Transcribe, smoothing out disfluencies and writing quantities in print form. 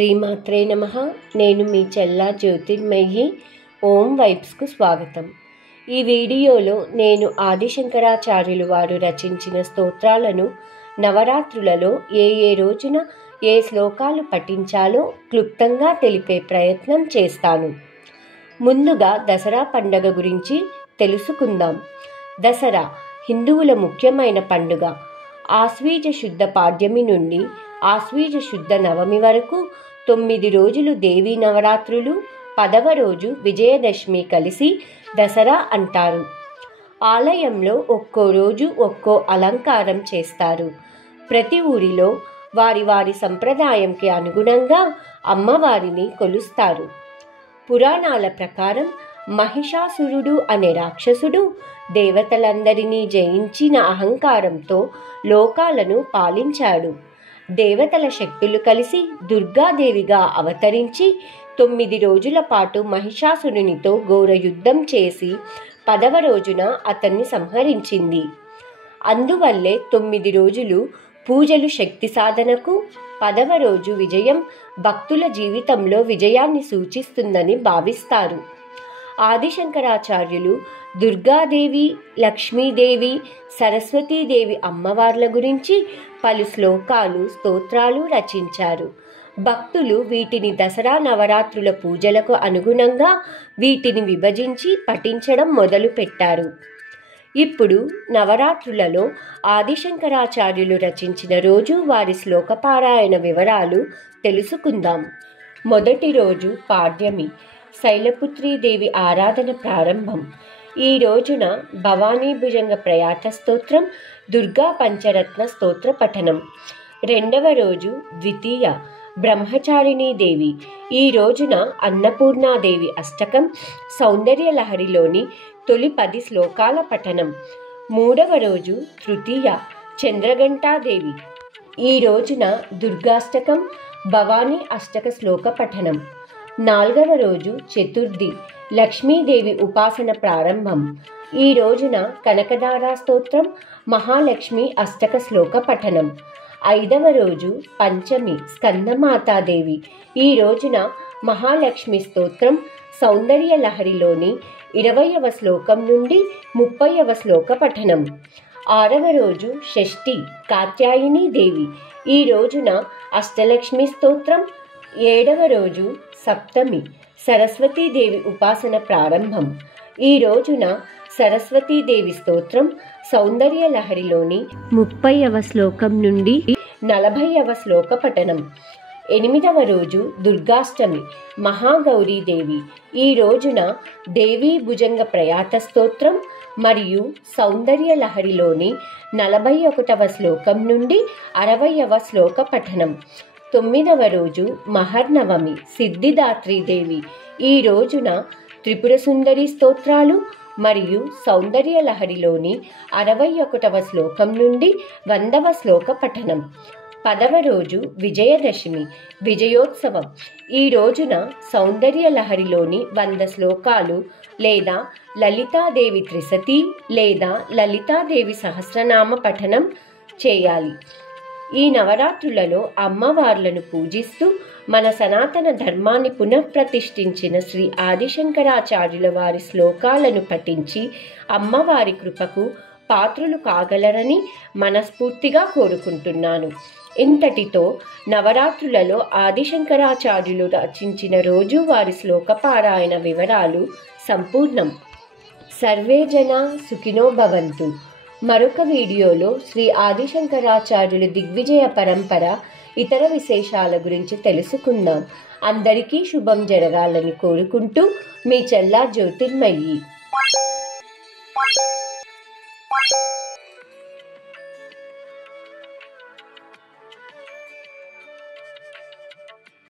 శ్రీమాత్రే నమః. నేను మీ చెల్లా జ్యోతిర్మయి. ఓం వైబ్స్కు స్వాగతం. ఈ వీడియోలో నేను ఆదిశంకరాచార్యులు వారు రచించిన స్తోత్రాలను నవరాత్రులలో ఏ రోజున ఏ శ్లోకాలు పఠించాలో క్లుప్తంగా తెలిపే ప్రయత్నం చేస్తాను. ముందుగా దసరా పండుగ గురించి తెలుసుకుందాం. దసరా హిందువుల ముఖ్యమైన పండుగ. ఆశ్వీజ శుద్ధ పాడ్యమి నుండి ఆశ్వీజ శుద్ధ నవమి వరకు 9 రోజులు దేవీ నవరాత్రులు, 10వ రోజు విజయదశమి కలిసి దసరా అంటారు. ఆలయంలో ఒక్కో రోజు ఒక్కో అలంకారం చేస్తారు. ప్రతి ఊరిలో వారి వారి సంప్రదాయంకి అనుగుణంగా అమ్మవారిని కొలుస్తారు. పురాణాల ప్రకారం మహిషాసురుడు అనే రాక్షసుడు దేవతలందరినీ జయించిన అహంకారంతో లోకాలను పాలించాడు. దేవతల శక్తులు కలిసి దుర్గాదేవిగా అవతరించి 9 రోజుల పాటు మహిషాసురునితో ఘోర యుద్ధం చేసి 10వ రోజున అతన్ని సంహరించింది. అందువల్లే 9 రోజులు పూజలు శక్తి సాధనకు, 10వ రోజు విజయం భక్తుల జీవితంలో విజయాన్ని సూచిస్తుందని భావిస్తారు. ఆదిశంకరాచార్యులు దుర్గాదేవి, లక్ష్మీదేవి, సరస్వతీదేవి అమ్మవార్ల గురించి పలు శ్లోకాలు, స్తోత్రాలు రచించారు. భక్తులు వీటిని దసరా నవరాత్రుల పూజలకు అనుగుణంగా వీటిని విభజించి పఠించడం మొదలుపెట్టారు. ఇప్పుడు నవరాత్రులలో ఆదిశంకరాచార్యులు రచించిన రోజు వారి శ్లోకపారాయణ వివరాలు తెలుసుకుందాం. మొదటి రోజు పాడ్యమి, శైలపుత్రీదేవి ఆరాధన ప్రారంభం. ఈ రోజున భవానీ భుజంగ ప్రయాత స్తోత్రం, దుర్గా పంచరత్న స్తోత్ర పఠనం. రెండవ రోజు ద్వితీయ, బ్రహ్మచారిణీదేవి. ఈ రోజున అన్నపూర్ణాదేవి అష్టకం, సౌందర్యలహరిలోని తొలి 10 శ్లోకాల పఠనం. మూడవ రోజు తృతీయ, చంద్రఘంటాదేవి. ఈ రోజున దుర్గాష్టకం, భవానీ అష్టక శ్లోక పఠనం. నాలుగవ రోజు చతుర్థి, లక్ష్మీదేవి ఉపాసన ప్రారంభం. ఈ రోజున కనకదారా స్తోత్రం, మహాలక్ష్మి అష్టక శ్లోక పఠనం. ఐదవ రోజు పంచమి, స్కందమాతాదేవి. ఈ రోజున మహాలక్ష్మి స్తోత్రం, సౌందర్యలహరిలోని 20వ శ్లోకం నుండి 30వ శ్లోక పఠనం. ఆరవ రోజు షష్ఠి, కాత్యాయనీదేవి. ఈ రోజున అష్టలక్ష్మి స్తోత్రం. 7వ రోజు సప్తమి, సరస్వతీదేవి ఉపాసన ప్రారంభం. ఈ రోజున సరస్వతీదేవి స్తోత్రం, సౌందర్యలహరిలోని 30వ శ్లోకం నుండి 40వ శ్లోక పఠనం. 8వ రోజు దుర్గాష్టమి, మహాగౌరీదేవి. ఈ రోజున దేవీ భుజంగ ప్రయాత స్తోత్రం మరియు సౌందర్యలహరిలోని 41వ శ్లోకం నుండి 60వ శ్లోక పఠనం. 9వ రోజు మహర్నవమి, సిద్ధిదాత్రీదేవి. ఈ రోజున త్రిపుర సుందరి స్తోత్రాలు మరియు సౌందర్యలహరిలోని 61వ శ్లోకం నుండి 100వ శ్లోక పఠనం. 10వ రోజు విజయదశమి, విజయోత్సవం. ఈ రోజున సౌందర్యలహరిలోని 100 శ్లోకాలు లేదా లలితాదేవి త్రిశతి లేదా లలితాదేవి సహస్రనామ పఠనం చేయాలి. ఈ నవరాత్రులలో అమ్మవార్లను పూజిస్తూ మన సనాతన ధర్మాన్ని పునఃప్రతిష్ఠించిన శ్రీ ఆదిశంకరాచార్యుల వారి శ్లోకాలను పఠించి అమ్మవారి కృపకు పాత్రులు కాగలరని మనస్ఫూర్తిగా కోరుకుంటున్నాను. ఇంతటితో నవరాత్రులలో ఆదిశంకరాచార్యులు రచించిన రోజు వారి శ్లోకపారాయణ వివరాలు సంపూర్ణం. సర్వే జనా సుఖినో భవంతు. మరొక వీడియోలో శ్రీ ఆదిశంకరాచార్యుల దిగ్విజయ పరంపర, ఇతర విశేషాల గురించి తెలుసుకుందాం. అందరికీ శుభం జరగాలని కోరుకుంటూ మీ చెల్లా జ్యోతిర్మయి.